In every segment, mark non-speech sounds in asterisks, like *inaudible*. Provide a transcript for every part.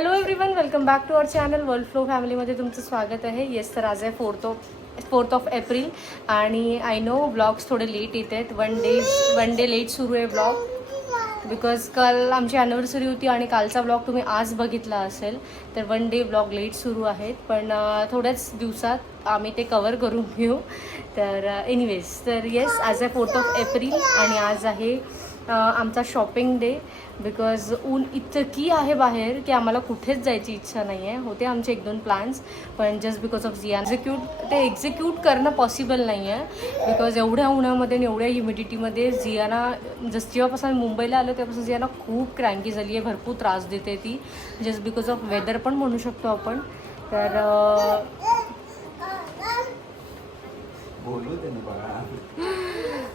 Hello everyone welcome back to our channel world flow फॅमिलीमध्ये तुमचं स्वागत आहे. येस तर आज आहे fourth of fourth of April आणि आय नो ब्लॉग्स थोडे लेट येत आहेत. One day one day late सुरू आहे ब्लॉग बिकॉज काल आमची ॲनिव्हर्सरी होती आणि कालचा ब्लॉग तुम्ही आज बघितला असेल तर वन डे ब्लॉग लेट सुरू आहेत. पण थोड्याच दिवसात आम्ही ते कवर करून घेऊ. तर एनिवेज तर येस आज आहे फोर्थ ऑफ एप्रिल आणि आज आहे आमचा शॉपिंग डे बिकॉज ऊन इतकी आहे बाहेर की आम्हाला कुठेच जायची इच्छा नाही आहे होते आमचे एक दोन प्लॅन्स पण जस्ट बिकॉज ऑफ झिया एक्झिक्यूट ते एक्झिक्यूट करणं पॉसिबल नाही आहे बिकॉज एवढ्या उन्हामध्ये आणि एवढ्या ह्युमिडिटीमध्ये झियाना जस जेव्हापासून आम्ही मुंबईला आलो तेव्हापासून झियाना खूप क्रँकी झाली आहे भरपूर त्रास देते ती. जस्ट बिकॉज ऑफ वेदर पण म्हणू शकतो आपण. तर बोलू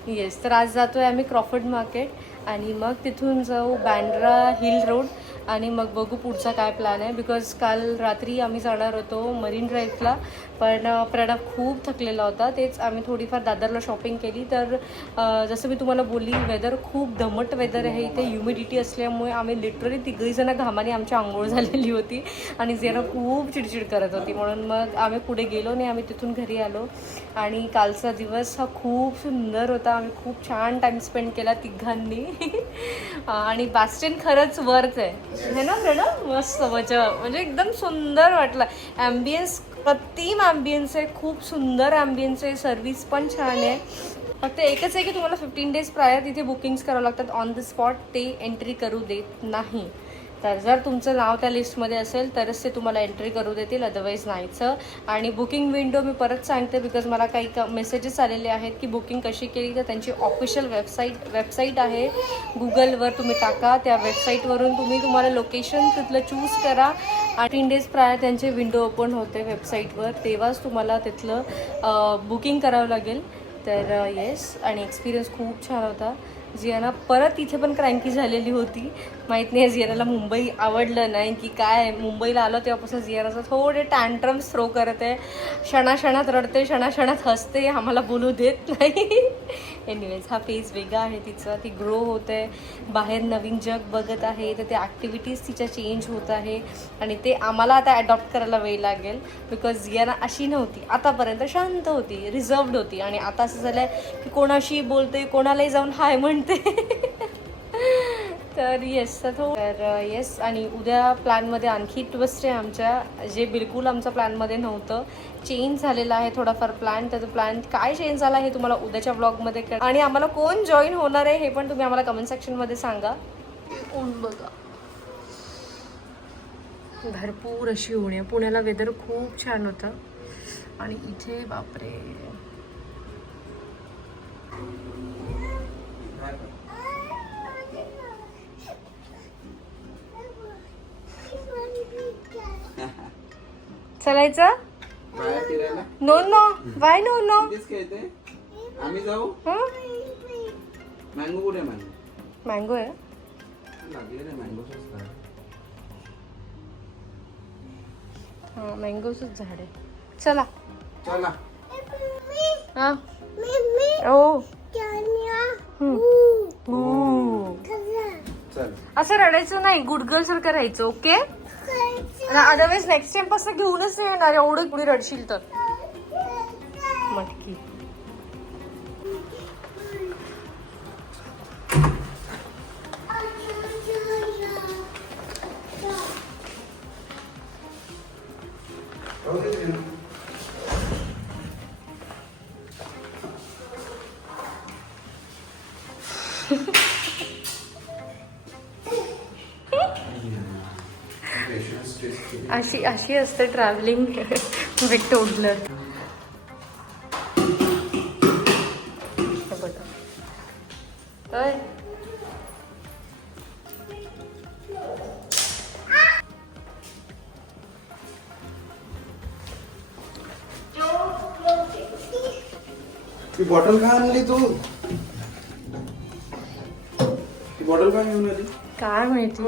येस तर आज जातो आहे आम्ही क्रॉफर्ड मार्केट आणि मग तिथून जाऊ बँड्रा हिल रोड आणि मग बघू पुढचा काय प्लॅन आहे. बिकॉज काल रात्री आम्ही जाणार होतो मरीन ड्राईव्हला पण प्रणव खूप थकलेला होता. तेच आम्ही थोडीफार दादरला शॉपिंग केली. तर जसं मी तुम्हाला बोलली वेदर खूप दमट वेदर आहे इथे. ह्युमिडिटी असल्यामुळे आम्ही लिटरली तिघहीजणं घामाने आमची आंघोळ झालेली होती. आणि जेना खूप चिडचिड करत होती. म्हणून मग आम्ही पुढे गेलो नाही आम्ही तिथून घरी आलो. आणि कालचा दिवस हा खूप सुंदर होता. आम्ही खूप छान टाईम स्पेंड केला तिघांनी. *laughs* आणि बास्टेन खरंच वर्थ आहे. है ना प्रणव? मस्त मजा. म्हणजे एकदम सुंदर वाटलं. ॲम्बियन्स प्रतिम ॲम्बियन्स आहे खूप सुंदर ॲम्बियन्स आहे सर्विस पण छान आहे. फक्त एकच आहे की तुम्हाला फिफ्टीन डेज प्रायर तिथे बुकिंग्स करावं लागतात. ऑन द स्पॉट ते एंट्री करू देत नाही. तर जर तुमचं नाव त्या लिस्टमध्ये असेल तरच ते तुम्हाला एंट्री करू देतील अदरवाईज नाहीचं. आणि बुकिंग विंडो मी परत सांगते बिकॉज मला काही का मेसेजेस आलेले आहेत की बुकिंग कशी केली तर त्यांची ऑफिशियल वेबसाईट वेबसाईट आहे. गुगलवर तुम्ही टाका त्या वेबसाईटवरून तुम्ही तुम्हाला लोकेशन तिथलं चूज करा. तीन डेज प्रायर त्यांचे विंडो ओपन होते वेबसाईटवर तेव्हाच तुम्हाला तिथलं बुकिंग करावं लागेल. तर येस आणि एक्सपिरियन्स खूप छान होता. जियाना परत इथे पण क्रँकी झालेली होती. माहीत नाही जियानाला मुंबई आवडलं नाही की काय. मुंबईला आलो तेव्हापासून जियानाचं थोडे टँट्रम्स थ्रो करत आहे. क्षणाक्षणात रडते क्षणाक्षणात हसते आम्हाला बोलू देत नाही. एनिवेज हा फेज वेगळा आहे तिचा. ती ग्रो होत आहे. बाहेर नवीन जग बघत आहे. तर त्या ॲक्टिव्हिटीज तिच्या चेंज होत आहे. आणि ते आम्हाला आता ॲडॉप्ट करायला वेळ लागेल. बिकॉज जियाना अशी नव्हती. आतापर्यंत शांत होती रिझर्वड होती. आणि आता असं झालं आहे की कोणाशी बोलते कोणालाही जाऊन हाय म्हणते *laughs* तर येस तर येस आणि उद्या प्लॅनमध्ये आणखी ट्विस्ट आहे आमच्या जे बिलकुल आमच्या प्लॅनमध्ये नव्हतं. चेंज झालेला आहे थोडाफार प्लॅन तर प्लॅन काय चेंज झाला हे तुम्हाला उद्याच्या ब्लॉगमध्ये कळ आणि आम्हाला कोण जॉईन होणार आहे हे पण तुम्ही आम्हाला कमेंट सेक्शनमध्ये सांगा. ऊन बघा. भरपूर अशी ऊन आहे. पुण्याला वेदर खूप छान होतं. आणि इथे बापरे. चलायचं? No no why no no आम्ही जाऊ? हं? मँगो कुठे मँगो मँगो आहे. हां झाड आहे. चला. चला. हां? ओ. ऊ. चल. असं रडायचं नाही. गुड गर्ल सारखं राहायचं ओके अदरवाईज नेक्स्ट टाइमपासून घेऊनच नाही येणार एवढं कुणी रडशील तर. अशी अशी असते ट्रॅव्हलिंग विथ टोडलर काय ती बॉटल का आणली तू? ती बॉटल का घेऊन आली? काय माहिती?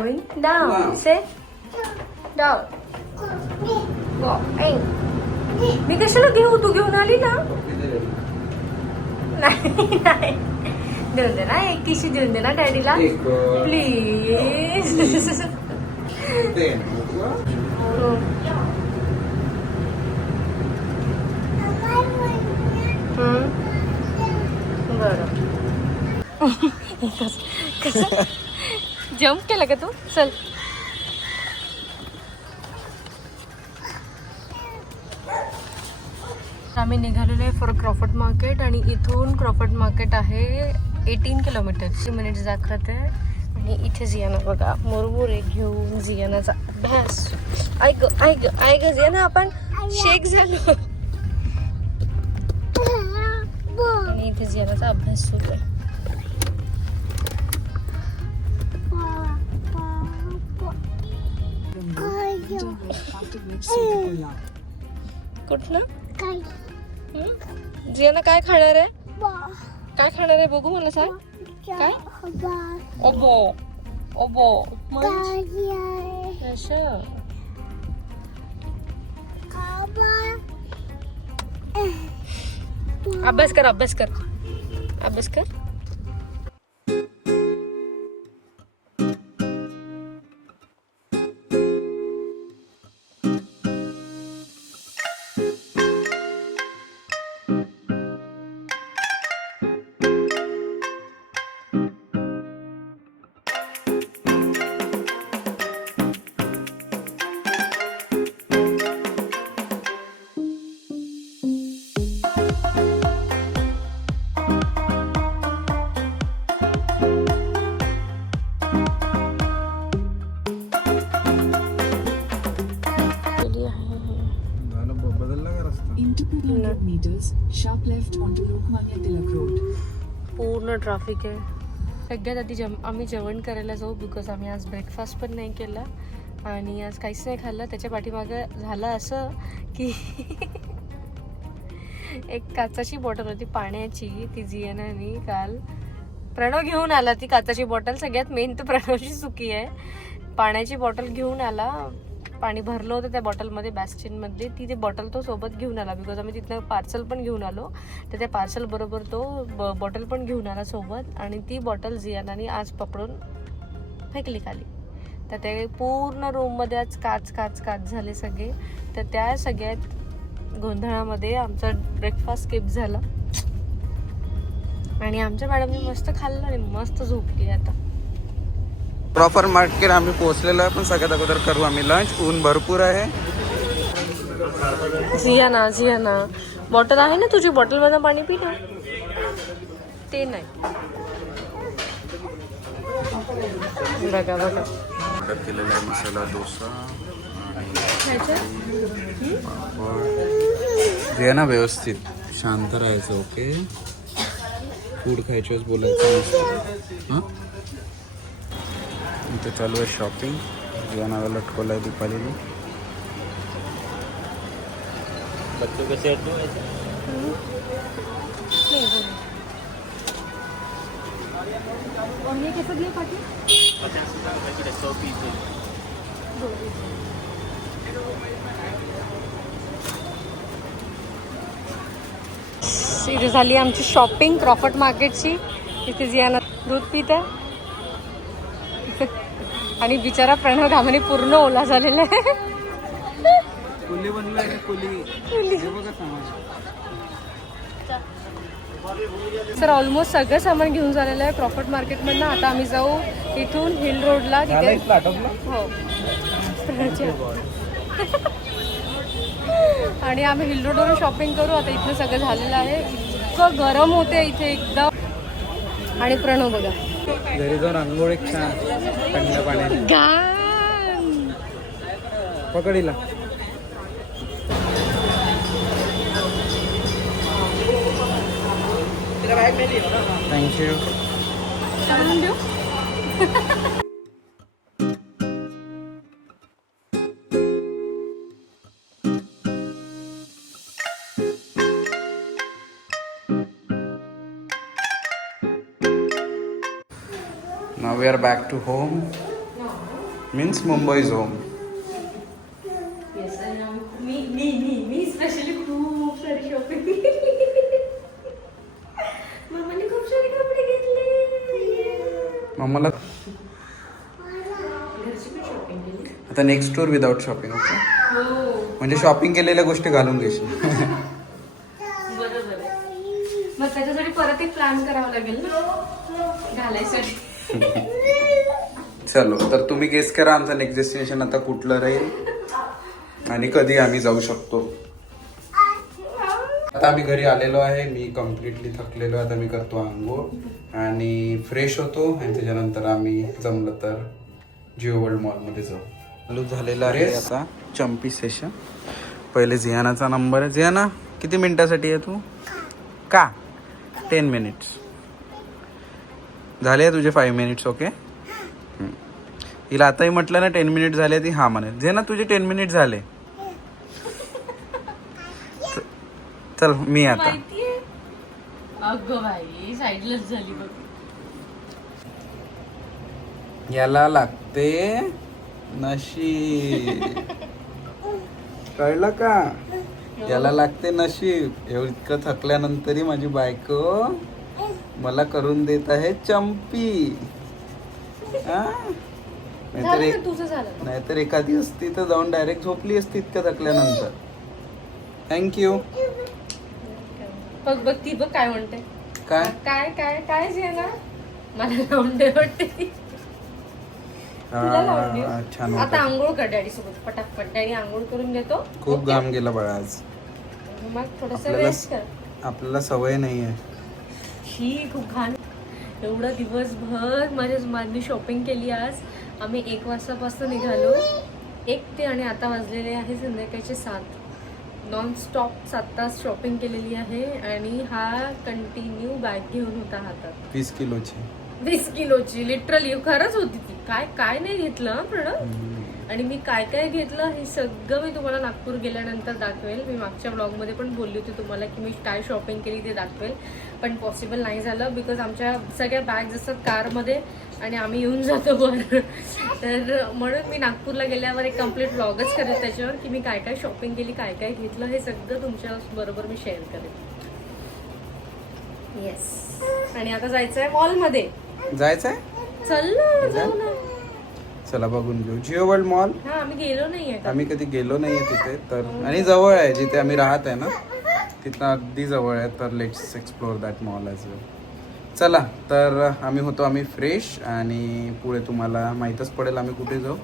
Down Down. से डाऊन मी कशाला घेऊ तू घेऊन आली ना? नाही नाही देऊन दे ना एक किशी देऊन दे ना डॅडीला प्लीज. बरं कसं जम्प केलं का तू? चल. आम्ही निघालेलो आहे फॉर क्रॉफर्ड मार्केट आणि इथून क्रॉफर्ड मार्केट आहे एटीन किलोमीटर थ्री मिनिट जाखत आहे. आणि इथे जियाना बघा मुरमुरे घेऊन जियानाचा अभ्यास. ऐक ऐक ऐक जियाना आपण शेक झालो. *laughs* आणि इथे जियानाचा अभ्यास सुरू आहे. कुठनं? जियाना काय खाणार आहे? काय खाणार आहे बघू मला सांग. काय? ओबो. ओबो. असं अभ्यास कर अभ्यास कर. अभ्यास कर. पूर्ण ट्रॅफिक आहे. सगळ्यात आधी जेव आम्ही जेवण करायला जाऊ बिकॉज आम्ही आज ब्रेकफास्ट पण नाही केला. आणि आज काहीच नाही खाल्लं. त्याच्या पाठीमागं झालं असं की *laughs* एक काचाची बॉटल होती पाण्याची ती जियानाने काल प्रणव घेऊन आला. ती काचाची बॉटल सगळ्यात मेन तर प्रणवची चुकी आहे. पाण्याची बॉटल घेऊन आला. पाणी भरलं होतं त्या बॉटलमध्ये बॅस्टिनमध्ये. ती ते बॉटल तो सोबत घेऊन आला बिकॉज आम्ही तिथनं पार्सल पण घेऊन आलो. तर त्या पार्सलबरोबर तो ब बॉटल पण घेऊन आला सोबत आणि ती बॉटल जियानाने आज पकडून फेकली खाली. तर ते पूर्ण रूममध्ये आज काच काच काच झाले सगळे. तर त्या सगळ्यात गोंधळामध्ये आमचा ब्रेकफास्ट स्किप झाला. आणि आमच्या मॅडमने मस्त खाल्लं आणि मस्त झोपली आता. प्रॉपर मार्केट आम्ही पोहोचलेलो आहे पण सगळ्यात अगोदर करू आम्ही लंच ऊन भरपूर आहे. जियाना जियाना बॉटल आहे ना तुझी? बॉटलमधनं पाणी पी ना. ते नाही. बघा बघा. ऑर्डर केलेला आहे मसाला डोसा जे ना व्यवस्थित. शांत राहायचं ओके फूड खायच्याच बोलायचं. हां? इथे चालू आहे शॉपिंग जियानाला लटकवलं आहे दीपालीने नहीं वो नहीं। और ये कैसे दिए पाटी इथे झाली आमची शॉपिंग क्रॉफर्ट मार्केटची इथे जियाना दूध पित आहे. आणि बिचारा प्रणव घामाने पूर्ण ओला झालेला आहे. सर ऑलमोस्ट सगळं सामान घेऊन झालेलं आहे. प्रॉफिट मार्केटमधनं आता आम्ही जाऊ इथून हिल रोडला तिथे हो. आणि आम्ही हिल रोडवरून शॉपिंग करू. आता इथलं सगळं झालेलं आहे. इतकं गरम होते इथे एकदम. आणि प्रणव बघा. घरी जाऊन आंघोळ एक छान थंड पाण्याने गान पकडीला थँक्यू काढून देऊ Now back to home? No. Means Mumbai is home. Yes, I know. Me, me, me, me especially खूप for shopping. मम्माने आता next tour without shopping okay म्हणजे शॉपिंग केलेल्या गोष्टी घालून घेशील. मग त्याच्यासाठी परत एक प्लॅन करावा लागेल घालायसाठी. चलो तर तुम्ही गेस करा आमचं नेक्स्ट डेस्टिनेशन आता कुठलं राहील. आणि कधी आम्ही जाऊ शकतो. आता आम्ही घरी आलेलो आहे मी कम्प्लिटली थकलेलो आहे आता मी करतो आंघोळ. आणि फ्रेश होतो आणि त्याच्यानंतर आम्ही जमलं तर जिओ वर्ल्ड मॉलमध्ये जाऊ. चालू झालेलं आहे आता चंपी सेशन पहिले झियानाचा नंबर आहे. झियाना किती मिनिटासाठी आहे तू? का? टेन मिनिट्स झाले तुझे फाईव्ह मिनिट्स ओके हिला आताही म्हटलं ना टेन मिनिट झाले ती हा म्हणेल जे ना तुझे टेन मिनिट झाले. चल मी आता. याला लागते नशीब. कळलं का? याला लागते नशीब. एवढं इतकं थकल्यानंतरही माझी बायको मला करून देत आहे चंपी? नाहीतर एक तुझं झालं? नाहीतर एखादी असती तर जाऊन डायरेक्ट झोपली असती इतकं थकल्यानंतर थँक्यू बघ बघ ती बघ काय म्हणते. काय? काय काय काय जे ना मला लावून वाटते. तुला लावून. हा, छान आता होतं आंघोळ कर डॅडी सोबत पटापट. डॅडी आंघोळ करून देतो खूप घाम गेला बघा आज. मग थोडस आपल्याला रेस्ट कर. आपल्याला सवय नाही आहे ही खूप घाण एवढं दिवसभर माझ्या माझी शॉपिंग केली आज. आम्ही एक वाजतापासून निघालो. एक ते आणि आता वाजलेले आहे संध्याकाळचे सात. नॉन स्टॉप सात तास शॉपिंग केलेली आहे आणि हा कंटिन्यू बॅग घेऊन होता हातात. वीस किलोची. वीस किलोची लिटरली खरंच होती ती. काय काय नाही घेतलं प्रणव? आणि मी काय काय घेतलं हे सगळं मी तुम्हाला नागपूर गेल्यानंतर दाखवेल. मी मागच्या ब्लॉगमध्ये पण बोलली होती तुम्हाला की मी काय शॉपिंग केली ते दाखवेल. पण पॉसिबल नाही झालं बिकॉज आमच्या सगळ्या बॅग्स असतात कारमध्ये आणि आम्ही येऊन जातो वर. तर म्हणून मी नागपूरला गेल्यावर एक कंप्लीट ब्लॉगच करेल त्याच्यावर की मी काय काय शॉपिंग केली काय काय घेतलं हे सगळं तुमच्या बरोबर मी शेअर करेल. येस आणि आता जायचं आहे मॉलमध्ये जायचंय? चल ना जाऊ ना. चला बघून घेऊ. Jio world mall? हा आम्ही गेलो नाहीये का? आम्ही कधी गेलो नाहीये तिथे तर आणि जवळ आहे जिथे आम्ही राहत आहे ना तिथं अगदी जवळ आहे तर let's explore that mall as well चला तर आम्ही होतो आम्ही फ्रेश आणि पुढे तुम्हाला माहीतच पडेल आम्ही कुठे जाऊ.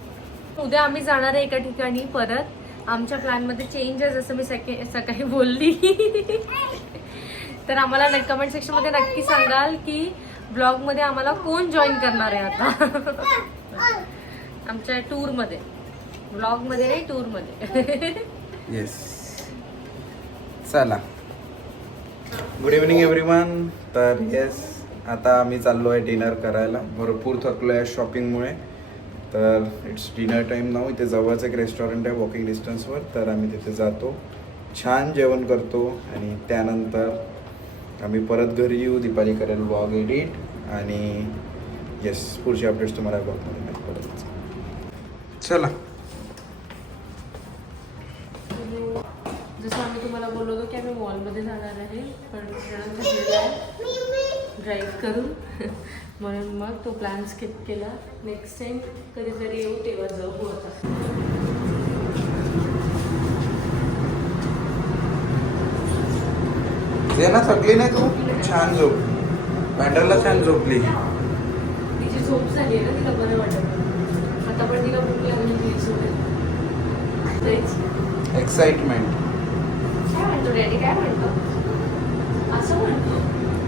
उद्या आम्ही जाणार आहे एका ठिकाणी परत. आमच्या प्लॅनमध्ये चेंज आहे जसं मी सके सकाळी बोलली. तर आम्हाला कमेंट सेक्शनमध्ये नक्की सांगाल की ब्लॉगमध्ये आम्हाला कोण जॉईन करणार आहे आता? आमच्या टूरमध्ये. ब्लॉगमध्ये नाही टूरमध्ये. येस चला. गुड इव्हनिंग एव्हरीवन तर येस आता आम्ही चाललो आहे डिनर करायला. भरपूर थकलो आहे शॉपिंगमुळे तर इट्स डिनर टाईम नाव इथे जवळच एक रेस्टॉरंट आहे वॉकिंग डिस्टन्सवर तर आम्ही तिथे जातो. छान जेवण करतो. आणि त्यानंतर आम्ही परत घरी येऊ. दीपाली करेल व्लॉग एडिट आणि येस पुढचे अपडेट्स तुम्हाला ब्लॉगमध्ये चला. जसं आम्ही तुम्हाला बोललो होतो की आम्ही मॉलमध्ये जाणार आहे पण ड्राईव्ह करून. *laughs* म्हणून मग तो प्लॅन स्किप केला. नेक्स्ट टाइम कधीतरी येऊ तेव्हा जाऊ आता. ना थकली नाही तू? छान झोप. बँडरला छान झोपली. तिची झोप झाली आहे ना तिला बरं वाटत आता पण तिला भूक लागली तिची झोप तेच एक्साइटमेंट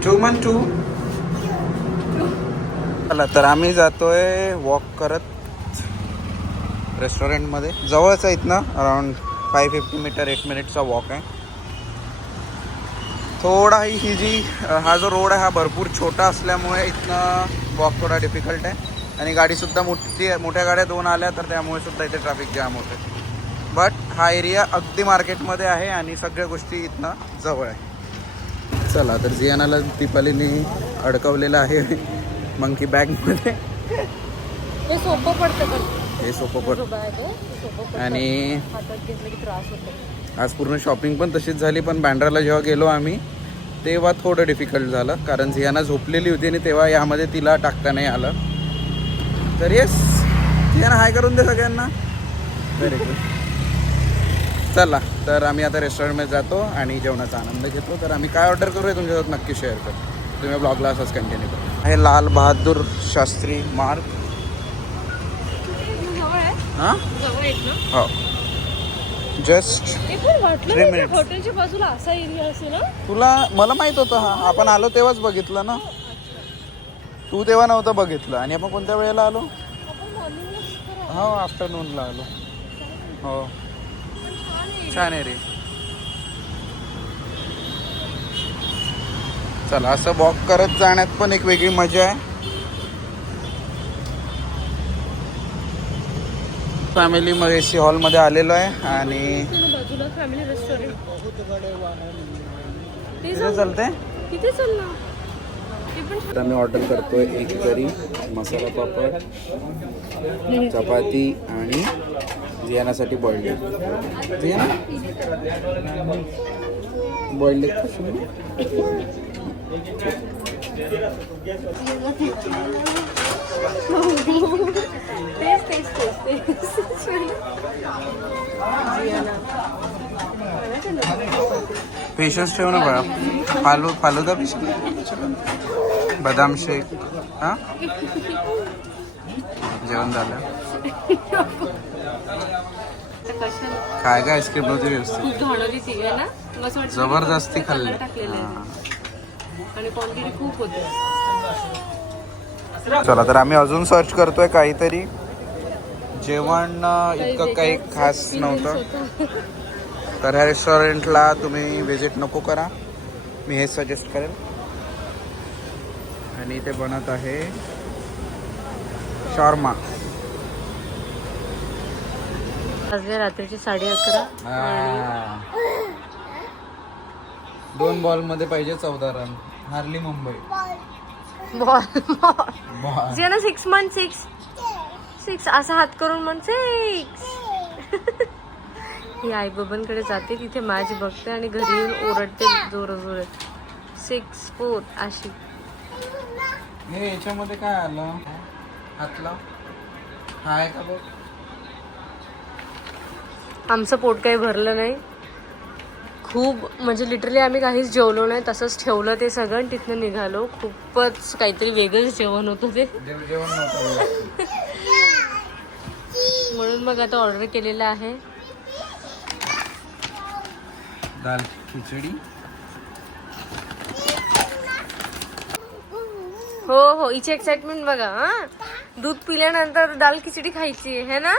टू मन टू चला तर आम्ही जातोय वॉक करत रेस्टॉरंटमध्ये जवळच आहे इथनं around five fifty metre eight मिनिटचा walk आहे. थोडा ही ही जी हा जो रोड आहे हा भरपूर छोटा असल्यामुळे इथनं वॉक थोडा डिफिकल्ट आहे. आणि गाडीसुद्धा मोठी मोठ्या गाड्या दोन आल्या तर त्यामुळे सुद्धा इथे ट्रॅफिक जाम होते बट हा एरिया अगदी मार्केटमध्ये आहे आणि सगळ्या गोष्टी इथनं जवळ आहे. चला तर जियानाला दीपालीने अडकवलेलं आहे मंकी बॅगमध्ये ते सोपं पडतं हे सोपं पडतं. आणि आज पूर्ण शॉपिंग पण तशीच झाली पण बँड्राला जेव्हा गेलो आम्ही तेव्हा थोडं डिफिकल्ट झालं कारण झियाना झोपलेली होती आणि तेव्हा यामध्ये तिला टाकता नाही आलं. तर येस झियाना हाय करून दे सगळ्यांना. व्हेरी गुड चला तर आम्ही आता रेस्टॉरंटमध्ये जातो आणि जेवणाचा आनंद घेतो. तर आम्ही काय ऑर्डर करूया तुमच्यासोबत नक्की शेअर करू. तुम्ही ब्लॉगला असंच कंटिन्यू करा. हे लाल बहादूर शास्त्री मार्ग. हां? हो. जस्ट हॉटेलच्या बाजूला असा एरिया असेल तुला मला माहीत होतं हा. आपण आलो तेव्हाच बघितलं ना. तू तेव्हा नव्हतं बघितलं. आणि आपण कोणत्या वेळेला आलो? हो आफ्टरनूनला आलो. हो. छान आहे रे. चला असं वॉक करत जाण्यात पण एक वेगळी मजा आहे. फॅमिली मध्ये एसी हॉलमध्ये आलेलो आहे आणि चालते आता मी ऑर्डर करतोय एक करी मसाला पापड चपाती आणि जियानासाठी boiled egg Jiana boiled egg. Patience ठेव ना बळा. फालू फालुदा पेशन्स बदाम शेक हां? जेवण झालं. काय काय आईस्क्रीम नव्हती व्यवस्थित. खूप ती मस्त जबरदस्ती खाल्ली. color टाकलेलं आहे. आणि क्वांटिटी खूप होते. चला तर आम्ही अजून सर्च करतोय काहीतरी. जेवण अं, इतकं काही खास नव्हतं. तर ह्या रेस्टॉरंटला तुम्ही व्हिजिट नको करा. मी हेच सजेस्ट करेल आणि इथे बनत आहे शॉर्मा. वाजले रात्रीचे साडे अकरा दोन बॉलमध्ये पाहिजे चौदा रन हारली मुंबई. बॉल बॉल बॉल जे ना सिक्स मन सिक्स सिक्स असा हात करून म्हण सिक्स ही आई बाबांकडे जाते तिथे मॅच बघते आणि घरी येऊन ओरडते जोर जोरात सिक्स फोर अशी. हे याच्यामध्ये काय आलं? हातला? हाय का बघ? आमचं पोट काही भरलं नाही. खूप म्हणजे लिटरली आम्ही काहीच जेवलो नाही तसंच ठेवलं ते सगळं तिथनं निघालो. खूपच काहीतरी वेगळंच जेवण होतं ते. म्हणून मग आता ऑर्डर केलेलं आहे. दाल खिचडी. हो हो हिची एक्साइटमेंट बघा हा. दूध पिल्यानंतर दाल खिचडी खायची है ना?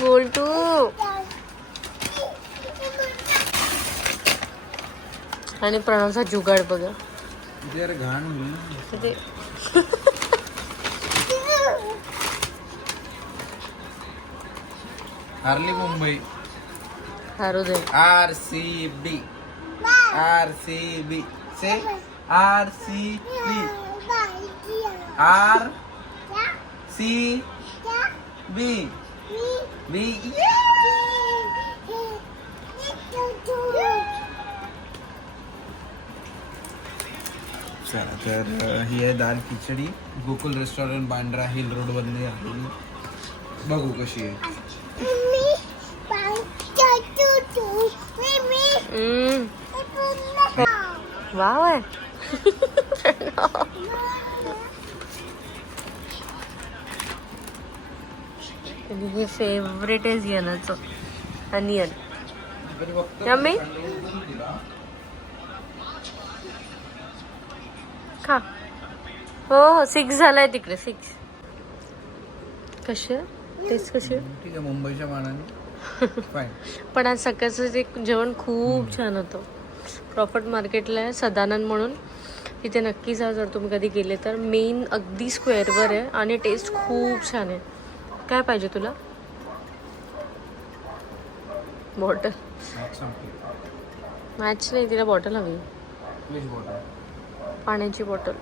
गोल्टू. आणि प्रणवचा जुगाड बघा. जर घाण होईल ते हारली मुंबई. हारू दे. R C B. R C B. Say? R C B. R C B. B चला तर ही आहे दाल खिचडी. Gokul restaurant Bandra hill road Worli आलेली. बघू कशी आहे. हम्म. वाव आहे हे फेवरेट आहे जियनाचं अनियन यम्मी खा. हो हो सिक्स झालाय तिकडे सिक्स कशी? टेस्ट कशी? आहे? ठीक आहे मुंबईच्या मानाने. *laughs* पण आज सकाळचं ते जेवण खूप छान होतं. प्रॉफिट मार्केटला आहे सदानंद म्हणून. तिथे नक्की जा जर तुम्ही कधी गेले तर. मेन अगदी स्क्वेअरवर आहे आणि टेस्ट खूप छान आहे. काय पाहिजे तुला? बॉटल मॅच नाही तिला बॉटल हवी. पाण्याची बॉटल